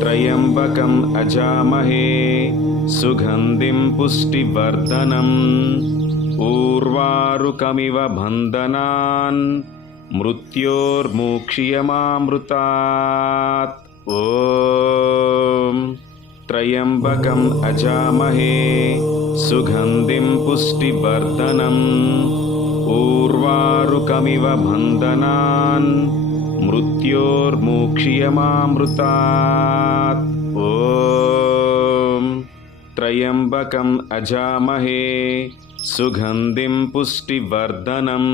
त्र्यम्बकं अजामहे सुगन्धिं पुष्टिवर्धनम् उर्वारुकमिव बन्धनान् मृत्योर्मुक्षीयमामृतात्। ॐ त्र्यम्बकं अजामहे सुगन्धिं पुष्टिवर्धनम् उर्वारुकमिव बन्धनान् मृत्योर्मुक्षीयमामृतात्। ॐ त्र्यम्बकं अजामहे सुगन्धिं पुष्टिवर्धनम्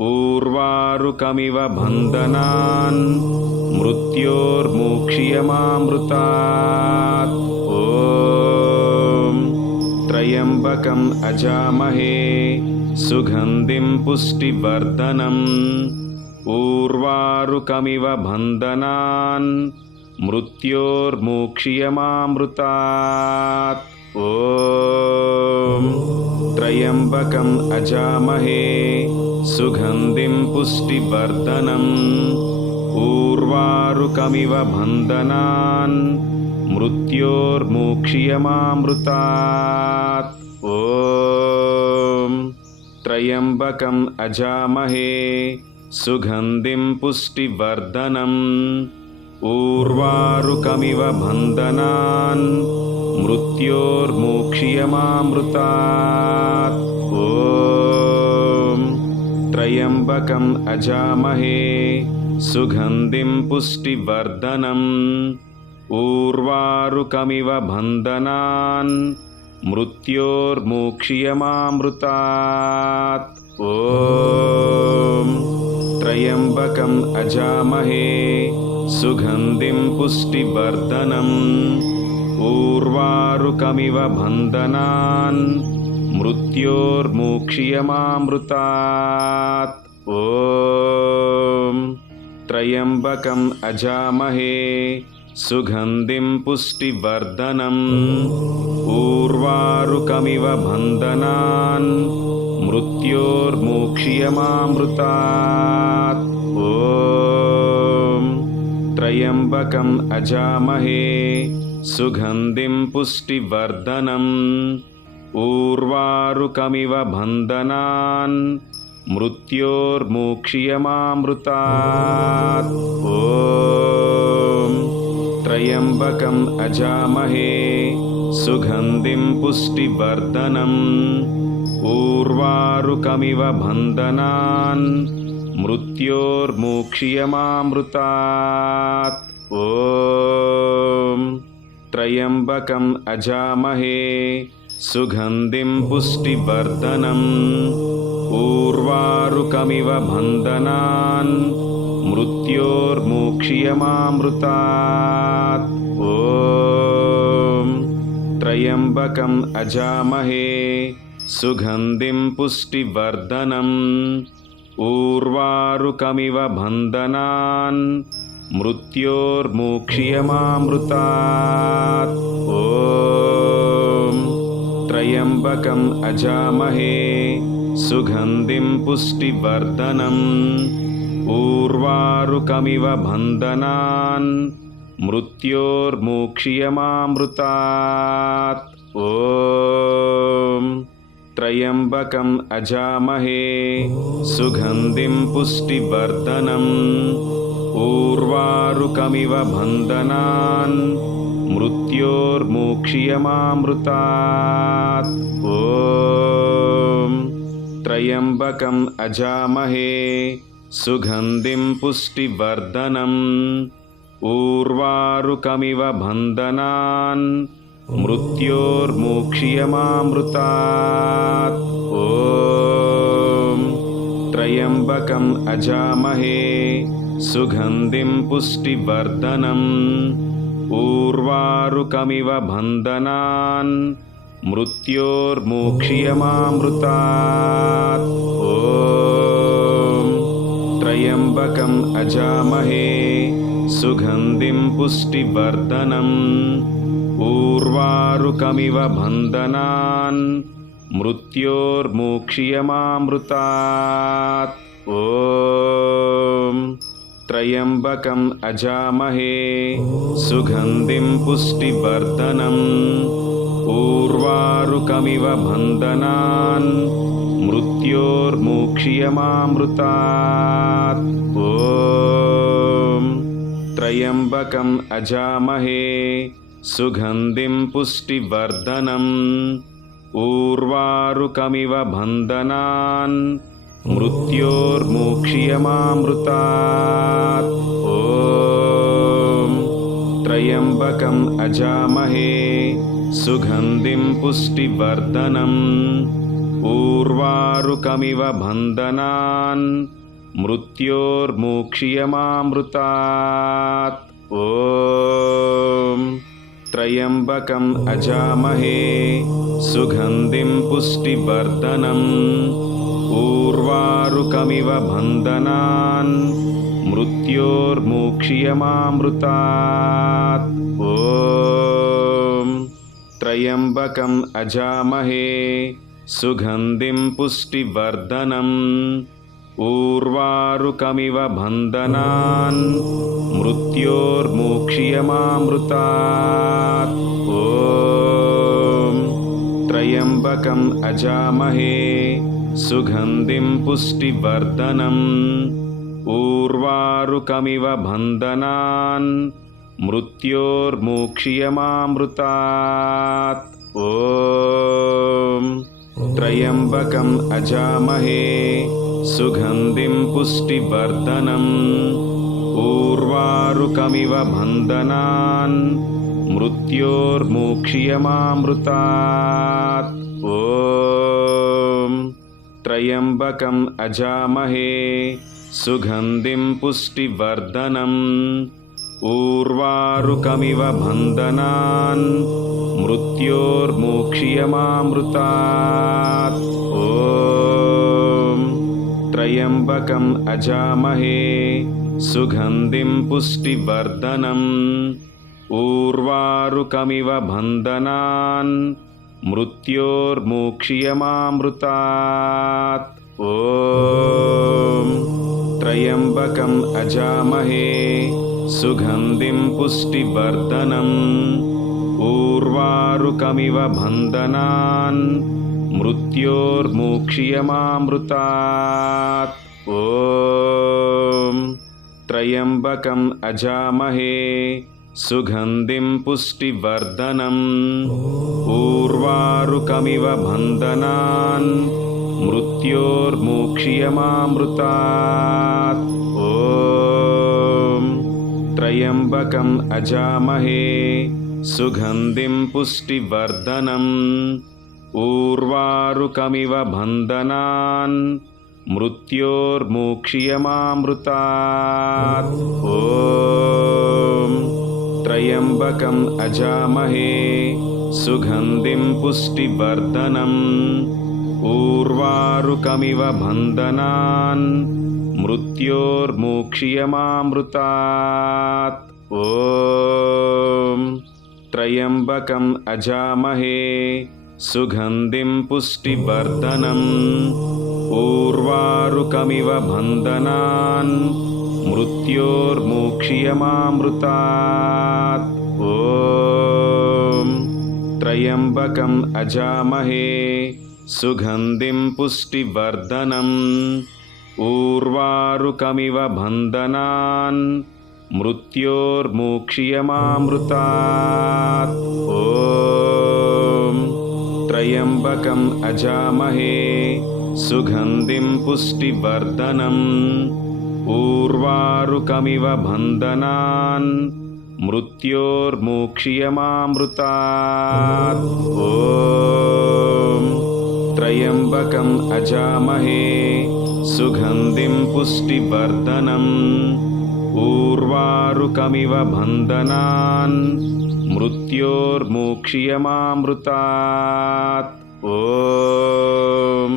उर्वारुकमिव बन्धनान् मृत्योर्मुक्षीयमामृतात्। ॐ त्र्यम्बकं अजामहे सुगन्धिं पुष्टिवर्धनम् उर्वारुकमिव बन्धनान् मृत्योर्मुक्षीयमामृतात्। ॐ त्र्यम्बकं अजामहे सुगन्धिं पुष्टिवर्धनम् उर्वारुकमिव बन्धनान् मृत्योर्मुक्षीयमामृतात्। ॐ त्र्यम्बकं अजामहे सुगन्धिं पुष्टिवर्धनम् उर्वारुकमिव बन्धनान् मृत्योर्मुक्षीयमामृतात्। ॐ त्र्यम्बकं अजामहे सुगन्धिं पुष्टिवर्धनम् उर्वारुकमिव बन्धनान् मृत्योर्मुक्षीयमामृतात्। ॐ त्र्यम्बकं अजामहे सुगन्धिं पुष्टिवर्धनम् उर्वारुकमिव बन्धनान् मृत्योर्मुक्षीयमामृतात्। ॐ त्र्यम्बकं अजामहे सुगन्धिं पुष्टिवर्धनम् उर्वारुकमिव बन्धनान् मृत्योर्मुक्षीयमामृतात्। ॐ त्र्यम्बकं अजामहे सुगन्धिं पुष्टिवर्धनम् उर्वारुकमिव बन्धनान् मृत्योर्मुक्षीयमामृतात्। ॐ त्र्यम्बकं अजामहे सुगन्धिं पुष्टिवर्धनम् उर्वारुकमिव बन्धनान् मृत्योर्मुक्षीयमामृतात्। ॐ त्र्यम्बकं अजामहे सुगन्धिं पुष्टिवर्धनम् उर्वारुकमिव बन्धनान् मृत्योर्मुक्षीयमामृतात्। ॐ त्र्यम्बकं अजामहे सुगन्धिं पुष्टिवर्धनम् उर्वारुकमिव बन्धनान् मृत्योर्मुक्षीयमामृतात्। ॐ त्र्यम्बकं अजामहे सुगन्धिं पुष्टिवर्धनम् उर्वारुकमिव बन्धनान् मृत्योर्मुक्षीयमामृतात्। ॐ त्र्यम्बकं अजामहे सुगन्धिं पुष्टिवर्धनम् उर्वारुकमिव बन्धनान् मृत्योर्मुक्षीयमामृतात्। ॐ त्र्यम्बकं अजामहे सुगन्धिं पुष्टिवर्धनम् उर्वारुकमिव बन्धनान् मृत्योर्मुक्षीयमामृतात्। ॐ त्र्यम्बकं अजामहे सुगन्धिं पुष्टिवर्धनम् उर्वारुकमिव बन्धनान् मृत्योर्मुक्षीयमामृतात्। ॐ त्र्यम्बकं अजामहे सुगन्धिं पुष्टिवर्धनम् उर्वारुकमिव बन्धनान् मृत्योर्मुक्षीयमामृतात्। ॐ त्र्यम्बकम् अजामहे सुगन्धिं पुष्टिवर्धनम् उर्वारुकमिव बन्धनान् मृत्योर्मुक्षीयमामृतात्। ॐ त्र्यम्बकम् अजामहे सुगन्धिं पुष्टिवर्धनम् उर्वारुकमिव बन्धनान् मृत्योर्मुक्षीयमामृतात्। ॐ त्र्यम्बकम् अजामहे सुगन्धिं पुष्टिवर्धनम् उर्वारुकमिव बन्धनान् मृत्योर्मुक्षीयमामृतात्। ॐ त्र्यम्बकम् अजामहे सुगन्धिं पुष्टिवर्धनम् उर्वारुकमिव बन्धनान् मृत्योर्मुक्षीयमामृतात्। ॐ त्र्यम्बकम् अजामहे सुगन्धिं पुष्टिवर्धनम् उर्वारुकमिव बन्धनान् मृत्योर्मुक्षीयमामृतात्। ॐ त्र्यम्बकम् अजामहे सुगन्धिं पुष्टिवर्धनम् उर्वारुकमिव बन्धनान् मृत्योर्मुक्षीयमामृतात्। ॐ त्र्यम्बकम् अजामहे सुगन्धिं पुष्टिवर्धनम् उर्वारुकमिव बन्धनान् मृत्योर्मुक्षीयमामृतात्। ॐ त्र्यम्बकम् अजामहे सुगन्धिं पुष्टिवर्धनम् उर्वारुकमिव बन्धनान् मृत्योर्मुक्षीयमामृतात्। ॐ त्र्यम्बकम् अजामहे सुगन्धिं पुष्टिवर्धनम् उर्वारुकमिव बन्धनान् मृत्योर्मुक्षीयमामृतात्। ॐ त्र्यम्बकम् अजामहे सुगन्धिं पुष्टिवर्धनम् उर्वारुकमिव बन्धनान् मृत्योर्मुक्षीयमामृतात्। ॐ त्र्यम्बकम् अजामहे सुगन्धिं पुष्टिवर्धनम् उर्वारुकमिव बन्धनान् मृत्योर्मुक्षीयमामृतात्। ॐ त्र्यम्बकम् अजामहे सुगन्धिं पुष्टिवर्धनम् उर्वारुकमिव बन्धनान् मृत्योर्मुक्षीयमामृतात्। ॐ त्र्यम्बकम् अजामहे सुगन्धिं पुष्टिवर्धनम् उर्वारुकमिव बन्धनान् मृत्योर्मुक्षीयमामृतात्। ॐ त्र्यम्बकम् अजामहे सुगन्धिं पुष्टिवर्धनम् उर्वारुकमिव बन्धनान् मृत्योर्मुक्षीयमामृतात्। ॐ त्र्यम्बकम् अजामहे सुगन्धिं पुष्टिवर्धनम् उर्वारुकमिव बन्धनान् मृत्योर्मुक्षीयमामृतात्। ॐ त्र्यम्बकम् अजामहे सुगन्धिं पुष्टिवर्धनम् उर्वारुकमिव बन्धनान् मृत्योर्मुक्षीयमामृतात्। ॐ त्र्यम्बकम् अजामहे सुगन्धिं पुष्टिवर्धनम् उर्वारुकमिव बन्धनान् मृत्योर्मुक्षीयमामृतात्। ॐ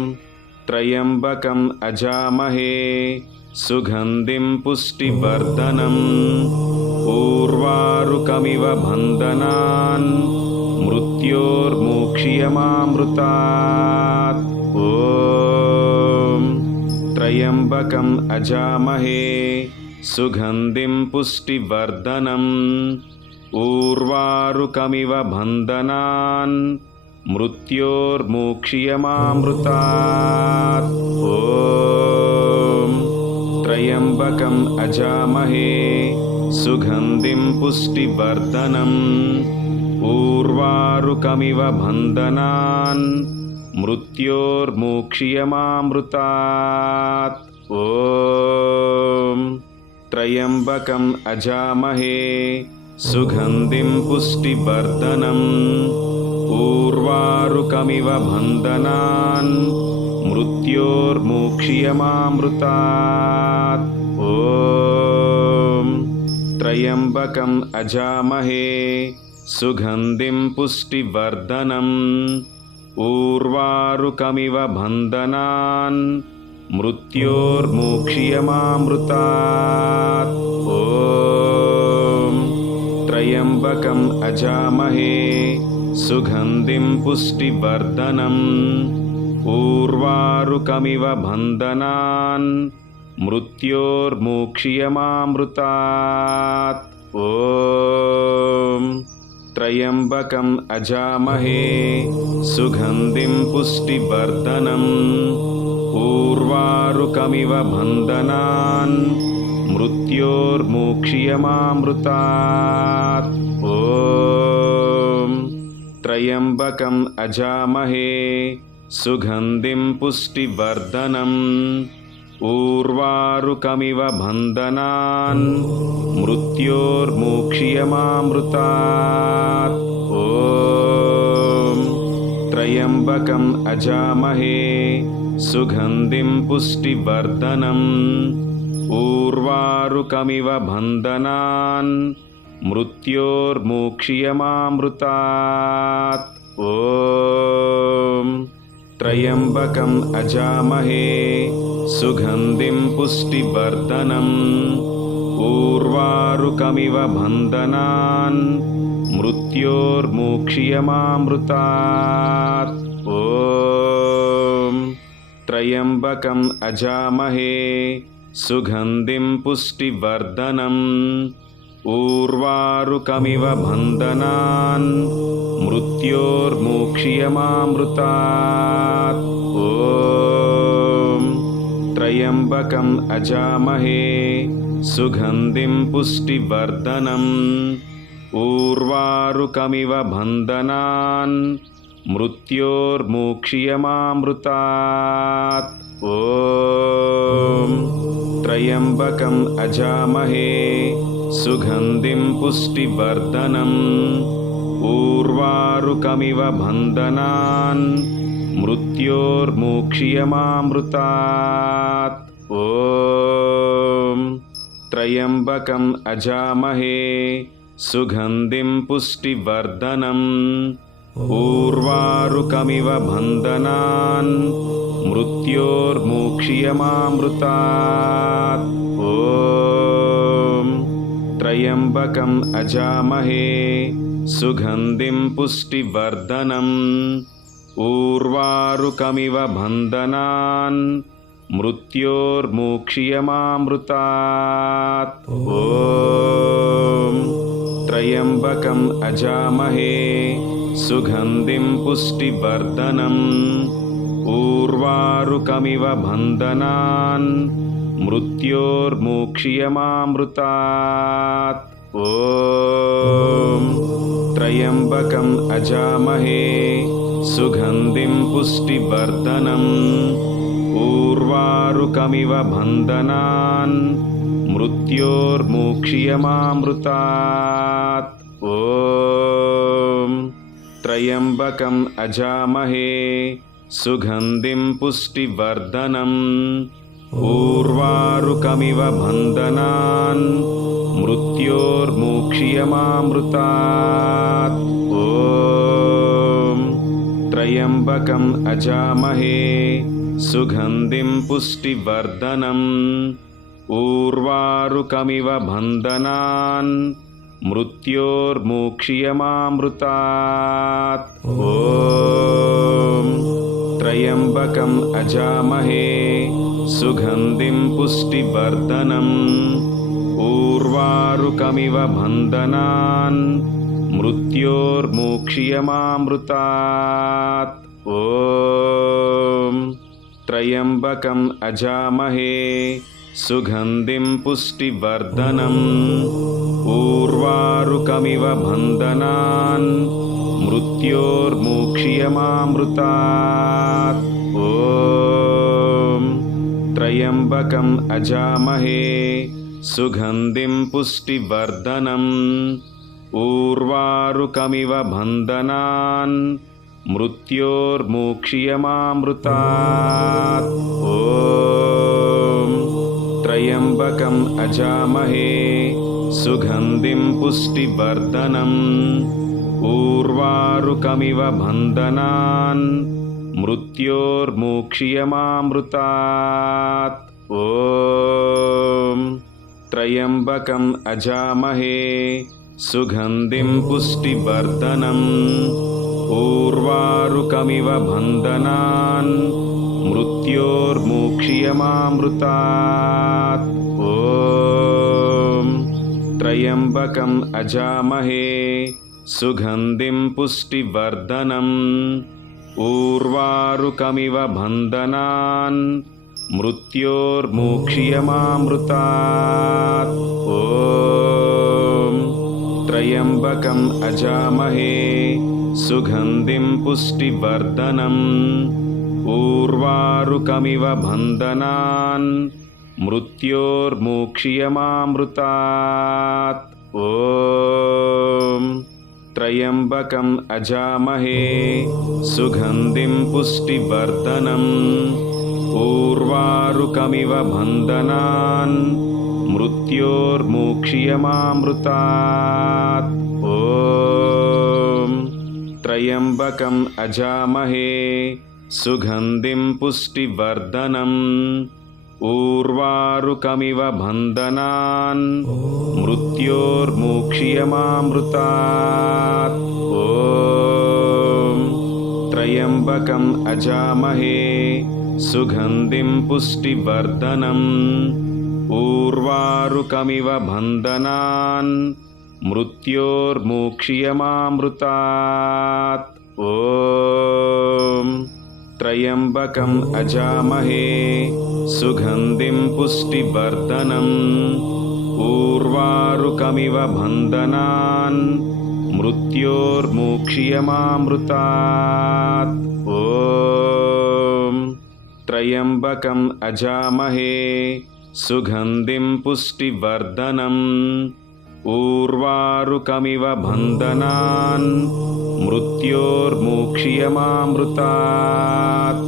त्र्यम्बकम् अजामहे सुगन्धिं पुष्टिवर्धनम् उर्वारुकमिव बन्धनान् मृत्योर्मुक्षीयमामृतात्। मृत्योर्मोक्ष्यमामृतात्। ॐ त्र्यम्बकम् अजामहे सुगन्धिं पुष्टिवर्धनम् उर्वारुकमिव बन्धनान् मृत्योर्मोक्ष्यमामृतात्। ॐ त्र्यम्बकम् अजामहे सुगन्धिं पुष्टिवर्धनम् उर्वारुकमिव बन्धनान् मृत्योर्मोक्ष्यमामृतात्। ॐ त्र्यम्बकम् अजामहे सुगन्धिं पुष्टिवर्धनम् उर्वारुकमिव बन्धनान् मृत्योर्मोक्ष्यमामृतात्। ॐ त्र्यम्बकम् अजामहे सुगन्धिं पुष्टिवर्धनम् उर्वारुकमिव बन्धनान् मृत्योर्मोक्ष्यमामृतात्। ॐ त्र्यम्बकम् अजामहे सुगन्धिं पुष्टिवर्धनम् उर्वारुकमिव बन्धनान् मृत्योर्मोक्ष्यमामृतात्। ॐ त्र्यम्बकम् अजामहे सुगन्धिं पुष्टिवर्धनम् उर्वारुकमिव बन्धनान् मृत्योर्मोक्ष्यमामृतात्। ॐ त्र्यम्बकम् अजामहे सुगन्धिं पुष्टिवर्धनम् उर्वारुकमिव बन्धनान् मृत्योर्मोक्ष्यमामृतात्। ॐ त्र्यम्बकम् अजामहे सुगन्धिं पुष्टिवर्धनम् उर्वारुकमिव बन्धनान् मृत्योर्मोक्ष्यमामृतात्। ॐ त्र्यम्बकम् अजामहे सुगन्धिं पुष्टिवर्धनम् उर्वारुकमिव बन्धनान् मृत्योर्मोक्ष्यमामृतात्। ॐ त्र्यम्बकम् अजामहे सुगन्धिं पुष्टिवर्धनम् उर्वारुकमिव बन्धनान् मृत्योर्मोक्ष्यमामृतात्। ॐ त्र्यम्बकम् अजामहे सुगन्धिं पुष्टिवर्धनम् उर्वारुकमिव बन्धनान् मृत्योर्मोक्ष्यमामृतात्। ॐ त्र्यम्बकम् अजामहे सुगन्धिं पुष्टिवर्धनम् उर्वारुकमिव बन्धनान् मृत्योर्मोक्ष्यमामृतात्। ॐ त्र्यम्बकम् अजामहे सुगन्धिं पुष्टिवर्धनम् उर्वारुकमिव बन्धनान् मृत्योर्मोक्ष्यमामृतात्। ॐ त्र्यम्बकम् अजामहे सुगन्धिं पुष्टिवर्धनम् उर्वारुकमिव बन्धनान् मृत्योर्मोक्ष्यमामृतात्। ॐ त्र्यम्बकम् अजामहे सुगन्धिं पुष्टिवर्धनम् उर्वारुकमिव बन्धनान् मृत्योर्मोक्ष्यमामृतात्। ॐ त्र्यम्बकम् अजामहे सुगन्धिं पुष्टिवर्धनम् उर्वारुकमिव बन्धनान् मृत्योर्मोक्ष्यमामृतात्। ॐ त्र्यम्बकम् अजामहे सुगन्धिं पुष्टिवर्धनम् उर्वारुकमिव बन्धनान् मृत्योर्मोक्ष्यमामृतात्। ॐ त्र्यम्बकम् अजामहे सुगन्धिं पुष्टिवर्धनम् उर्वारुकमिव बन्धनान् मृत्योर्मुक्षीयमामृतात्। ॐ त्र्यम्बकम् अजामहे सुगन्धिं पुष्टिवर्धनम् ऊर्वारुकमिव बन्धनान् मृत्योर्मुक्षीयमामृतात्। ॐ त्र्यम्बकम् अजामहे सुगन्धिं पुष्टिवर्धनम् ऊर्वारुकमिव बन्धनान् मृत्योर्मुक्षीयमामृतात्। ॐ त्र्यम्बकम् अजामहे सुगन्धिं पुष्टिवर्धनम् ऊर्वारुकमिव बन्धनान् मृत्योर्मुक्षीयमामृतात्। ॐ त्र्यम्बकम् अजामहे सुगन्धिं पुष्टिवर्धनम् ऊर्वारुकमिव बन्धनान् मृत्योर्मुक्षीयमामृतात्। ॐ त्र्यम्बकम् अजामहे सुगन्धिं पुष्टिवर्धनम् ऊर्वारुकमिव बन्धनान् मृत्योर्मुक्षीयमामृतात्। ॐ त्र्यम्बकम् अजामहे सुगन्धिं पुष्टिवर्धनम् ऊर्वारुकमिव बन्धनान् मृत्योर्मुक्षीयमामृतात्। ॐ त्र्यम्बकम् अजामहे सुगन्धिं पुष्टिवर्धनम् ऊर्वारुकमिव बन्धनान् मृत्योर्मुक्षीयमामृतात्। ॐ त्र्यम्बकम् अजामहे सुगन्धिं पुष्टिवर्धनम् ऊर्वारुकमिव बन्धनान् मृत्योर्मुक्षीयमामृतात्। ॐ त्र्यम्बकम् अजामहे सुगन्धिं पुष्टिवर्धनम् ऊर्वारुकमिव बन्धनान् मृत्योर्मुक्षीयमामृतात्। ॐ त्र्यम्बकम् अजामहे सुगन्धिं पुष्टिवर्धनम् ऊर्वारुकमिव बन्धनान् मृत्योर्मुक्षीयमामृतात्। ॐ त्र्यम्बकम् अजामहे सुगन्धिं पुष्टिवर्धनम् ऊर्वारुकमिव बन्धनान् मृत्योर्मुक्षीयमामृतात्। ॐ त्र्यम्बकम् अजामहे सुगन्धिं पुष्टिवर्धनम् ऊर्वारुकमिव बन्धनान् मृत्योर्मुक्षीयमामृतात्।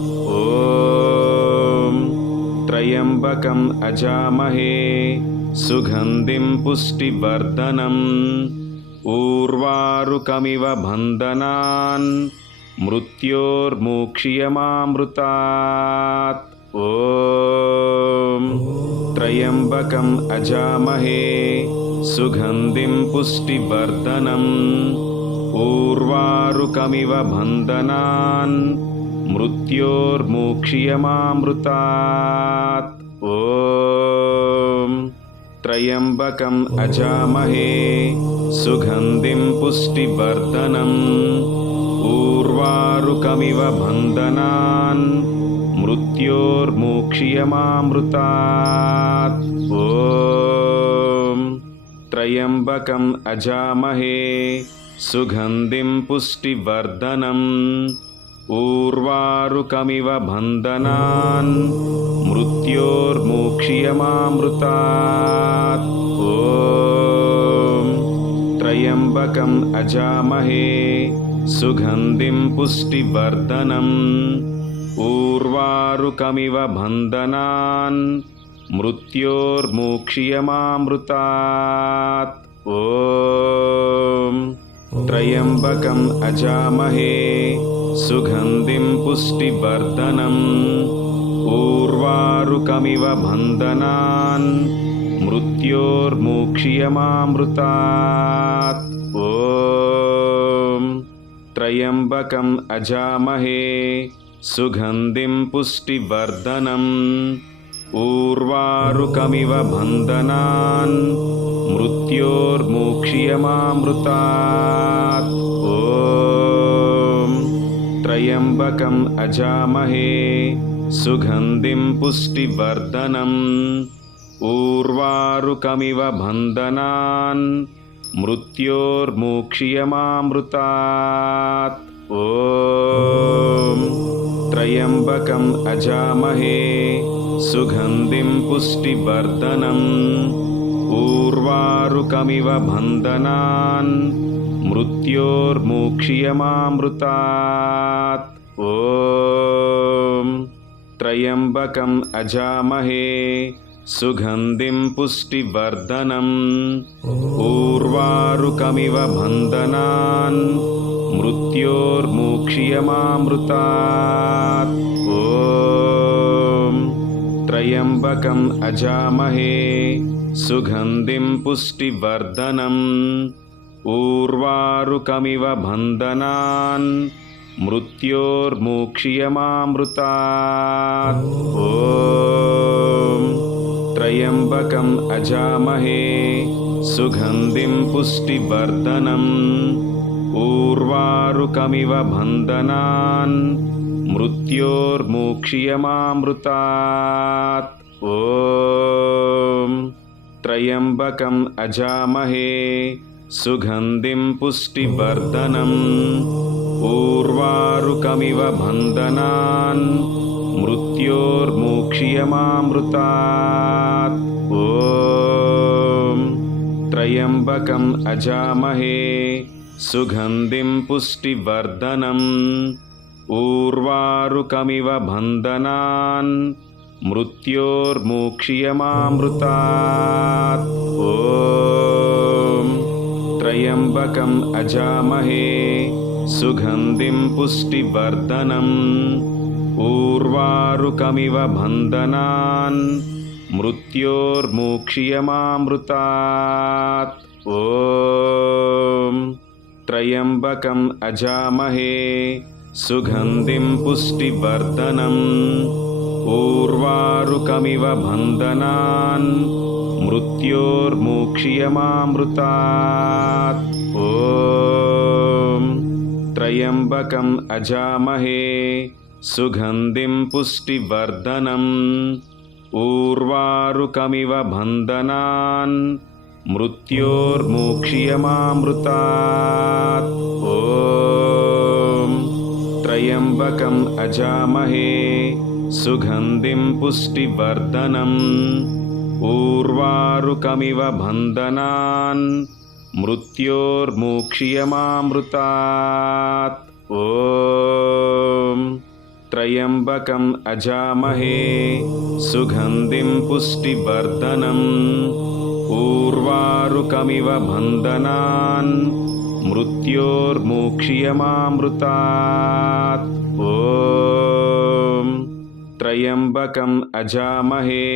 ॐ त्र्यम्बकम् अजामहे सुगन्धिं पुष्टिवर्धनम् ऊर्वारुकमिव बन्धनान् मृत्योर्मुक्षीयमामृतात्। ॐ त्र्यम्बकम् अजामहे सुगन्धिं पुष्टिवर्धनम् ऊर्वारुकमिव बन्धनान् मृत्योर्मुक्षीयमामृतात्। ॐ त्र्यम्बकम् अजामहे सुगन्धिं पुष्टिवर्धनम् ऊर्वारुकमिव बन्धनान् मृत्योर्मुक्षीयमामृतात्। ॐ त्र्यम्बकम् अजामहे सुगन्धिं पुष्टिवर्धनम् ऊर्वारुकमिव बन्धनान् मृत्योर्मुक्षीयमामृतात्। ॐ त्र्यम्बकम् अजामहे सुगन्धिं पुष्टिवर्धनम् ऊर्वारुकमिव बन्धनान् मृत्योर्मुक्षीयमामृतात्। ॐ त्र्यम्बकम् अजामहे सुगन्धिं पुष्टिवर्धनम् ऊर्वारुकमिव बन्धनान् मृत्योर्मुक्षीयमामृतात्। ॐ त्र्यम्बकम् अजामहे सुगन्धिं पुष्टिवर्धनम् उर्वारुकमिव बन्धनान् मृत्योर्मुक्षीयमामृतात्। ॐ त्र्यम्बकम् अजामहे सुगन्धिं पुष्टिवर्धनम् उर्वारुकमिव बन्धनान् मृत्योर्मुक्षीयमामृतात्। ॐ त्र्यम्बकम् अजामहे सुगन्धिं पुष्टिवर्धनम् उर्वारुकमिव बन्धनान् मृत्योर्मुक्षीयमामृतात्। ॐ त्र्यम्बकम् अजामहे सुगन्धिं पुष्टिवर्धनम् उर्वारुकमिव बन्धनान् मृत्योर्मुक्षीयमामृतात्। ॐ त्र्यम्बकम् अजामहे सुगन्धिं पुष्टिवर्धनम् उर्वारुकमिव बन्धनान् मृत्योर्मुक्षीयमामृतात्। ॐ त्र्यम्बकम् अजामहे सुगन्धिं पुष्टिवर्धनम् उर्वारुकमिव बन्धनान् मृत्योर्मुक्षीयमामृतात्। ॐ त्र्यम्बकम् अजामहे सुगन्धिं पुष्टिवर्धनम् उर्वारुकमिव बन्धनान् मृत्योर्मुक्षीयमामृतात्। ॐ त्र्यम्बकम् अजामहे सुगन्धिं पुष्टिवर्धनम् उर्वारुकमिव बन्धनान् मृत्योर्मुक्षीयमामृतात्। ॐ त्र्यम्बकम् अजामहे सुगन्धिं पुष्टिवर्धनम् उर्वारुकमिव बन्धनान् मृत्योर्मुक्षीयमामृतात्। ॐ त्र्यम्बकम् अजामहे सुगन्धिं पुष्टिवर्धनम् उर्वारुकमिव बन्धनान् मृत्योर्मुक्षीयमामृतात्। ॐ त्र्यम्बकम् अजामहे सुगन्धिं पुष्टिवर्धनम् उर्वारुकमिव बन्धनान् मृत्योर्मुक्षीयमामृतात्। ॐ त्र्यम्बकम् अजामहे सुगन्धिं पुष्टिवर्धनम् उर्वारुकमिव बन्धनान् मृत्योर्मुक्षीयमामृतात्। ॐ त्र्यम्बकम् अजामहे सुगन्धिं पुष्टिवर्धनम् उर्वारुकमिव बन्धनान् मृत्योर्मुक्षीयमामृतात्। ॐ त्र्यम्बकम् अजामहे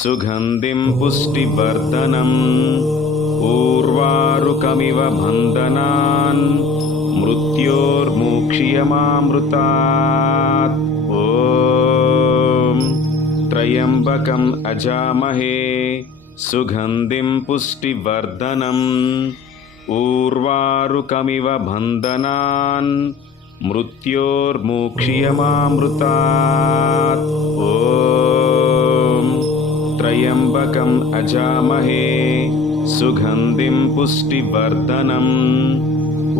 सुगन्धिं पुष्टिवर्धनम् उर्वारुकमिव बन्धनान् मृत्योर्मुक्षीयमामृतात्। ॐ त्र्यम्बकम् अजामहे सुगन्धिं पुष्टिवर्धनम् उर्वारुकमिव बन्धनान् मृत्योर्मुक्षीयमामृतात्। ॐ त्र्यम्बकम् अजामहे सुगन्धिं पुष्टिवर्धनम्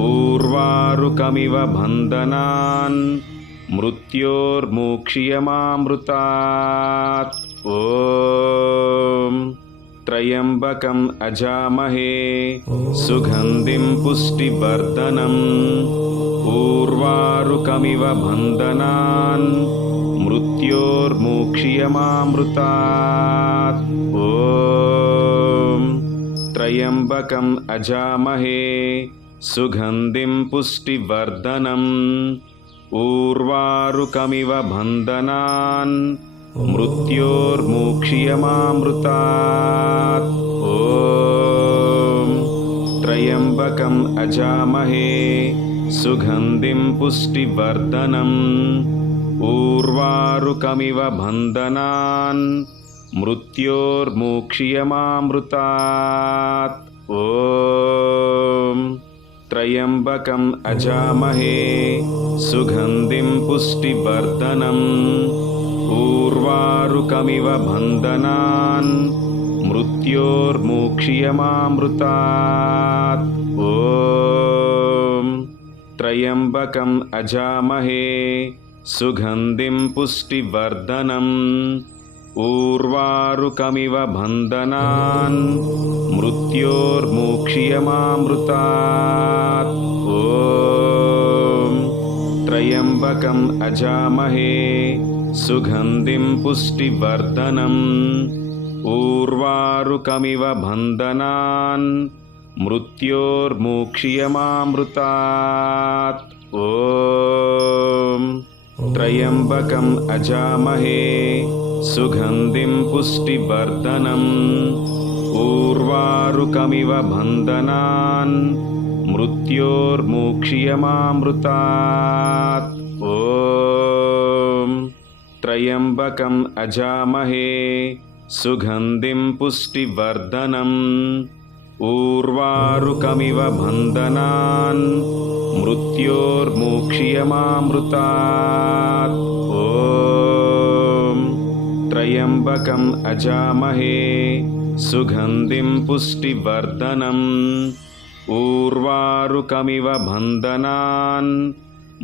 उर्वारुकमिव बन्धनान् मृत्योर्मुक्षीयमामृतात्। ॐ त्र्यम्बकम् अजामहे सुगन्धिं पुष्टिवर्धनम् उर्वारुकमिव बन्धनान् मृत्योर्मुक्षीयमामृतात्। ॐ त्र्यम्बकम् अजामहे सुगन्धिं पुष्टिवर्धनम् उर्वारुकमिव बन्धनान् मृत्योर्मुक्षीयमामृतात्। ॐ त्र्यम्बकम् अजामहे सुगन्धिं पुष्टिवर्धनम् उर्वारुकमिव बन्धनान् मृत्योर्मुक्षीयमामृतात्। ॐ त्र्यम्बकम् अजामहे सुगन्धिं पुष्टिवर्धनम् उर्वारुकमिव बन्धनान् मृत्योर्मुक्षीयमामृतात्। ॐ त्र्यम्बकम् अजामहे सुगन्धिं पुष्टिवर्धनम् उर्वारुकमिव बन्धनान् मृत्योर्मुक्षीयमामृतात्। ॐ त्र्यम्बकम् अजामहे सुगन्धिं पुष्टिवर्धनम् उर्वारुकमिव बन्धनान् मृत्योर्मुक्षीयमामृतात्। ॐ त्र्यम्बकम् अजामहे सुगन्धिं पुष्टिवर्धनम् उर्वारुकमिव बन्धनान् मृत्योर्मुक्षीयमामृतात्। ॐ त्र्यम्बकम् अजामहे सुगन्धिं पुष्टिवर्धनम् उर्वारुकमिव बन्धनान् मृत्योर्मुक्षीयमामृतात्। ॐ त्र्यम्बकम् अजामहे सुगन्धिं पुष्टिवर्धनम् उर्वारुकमिव बन्धनान्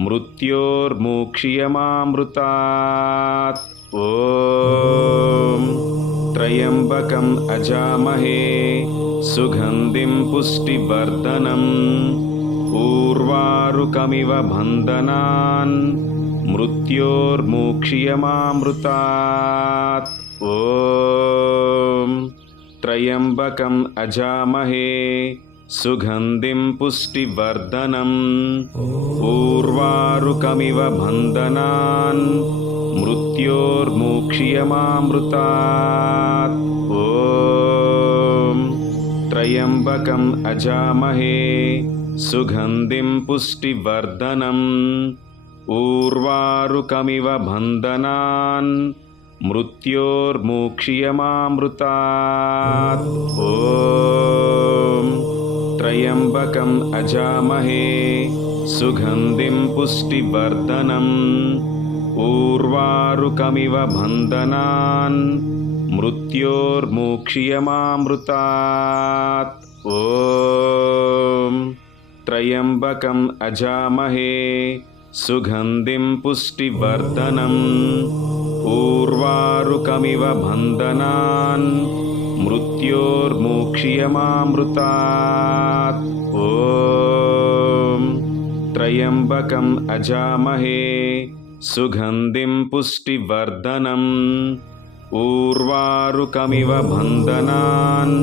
मृत्योर्मुक्षीयमामृतात्। ॐ त्र्यम्बकम् अजामहे सुगन्धिं पुष्टिवर्धनम् उर्वारुकमिव बन्धनान् मृत्योर्मुक्षीयमामृतात्। ॐ त्र्यम्बकम् अजामहे सुगन्धिं पुष्टिवर्धनम् उर्वारुकमिव बन्धनान् मृत्योर्मुक्षीयमामृतात्। ॐ त्र्यम्बकम् अजामहे सुगन्धिं पुष्टिवर्धनम् उर्वारुकमिव बन्धनान् मृत्योर्मुक्षीयमामृतात्। ॐ त्र्यम्बकम् अजामहे सुगन्धिं पुष्टिवर्धनम् उर्वारुकमिव बन्धनान् मृत्योर्मुक्षीयमामृतात्। ॐ त्र्यम्बकम् अजामहे सुगन्धिं पुष्टिवर्धनम् उर्वारुकमिव बन्धनान् मृत्योर्मुक्षीयमामृतात्। ॐ त्र्यम्बकम् अजामहे सुगन्धिं पुष्टिवर्धनम् उर्वारुकमिव बन्धनान्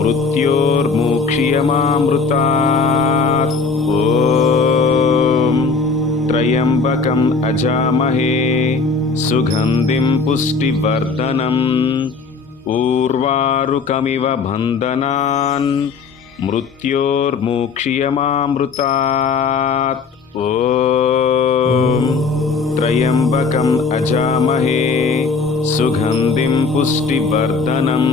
मृत्योर्मुक्षीयमामृतात्। ॐ त्र्यम्बकम् अजामहे सुगन्धिं पुष्टिवर्धनम् उर्वारुकमिव बन्धनान् मृत्योर्मुक्षीयमामृतात्। ॐ त्र्यम्बकम् अजामहे सुगन्धिं पुष्टिवर्धनम्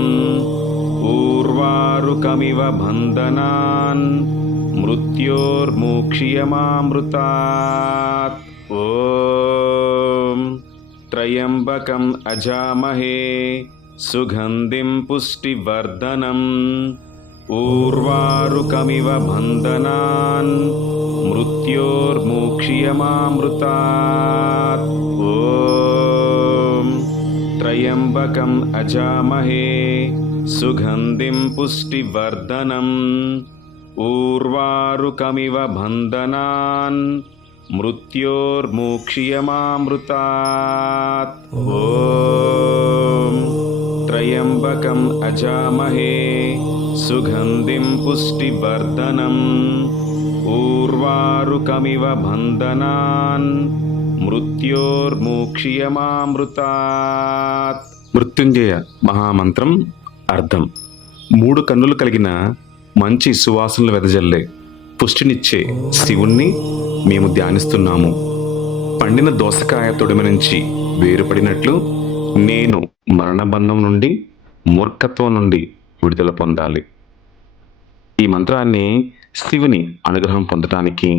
उर्वारुकमिव बन्धनान् मृत्योर्मुक्षीयमामृतात्। ॐ त्र्यम्बकम् अजामहे सुगन्धिं पुष्टिवर्धनम् उर्वारुकमिव बन्धनान् मृत्योर्मुक्षीयमामृतात्। ॐ त्र्यम्बकम् अजामहे सुगन्धिं पुष्टिवर्धनम् उर्वारुकमिव बन्धनान् मृत्योर्मुक्षीयमामृतात्। ॐ त्र्यम्बकम् अजामहे सुगन्धिं पुष्टिवर्धनम् उर्वारुकमिव बन्धनान् మృత్యోర్ముక్ష్యమామృతాత్. మృత్యుంజయ మహామంత్రం అర్థం: 3 కన్నులు కలిగిన మంచి సువాసనలు వెదజల్లే పుష్టినిచ్చే శివుణ్ణి మేము ధ్యానిస్తున్నాము. పండిన దోసకాయ తొడిమ నుంచి వేరుపడినట్లు నేను మరణబంధం నుండి, మూర్ఖత్వం నుండి విడుదల పొందాలి. ఈ మంత్రాన్ని శివుని అనుగ్రహం పొందటానికి,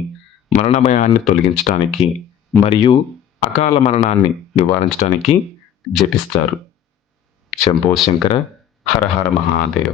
మరణ భయాన్ని తొలగించటానికి మరియు అకాల మరణాన్ని నివారించడానికి జపిస్తారు. శంభో శంకర, హర హర మహాదేవ.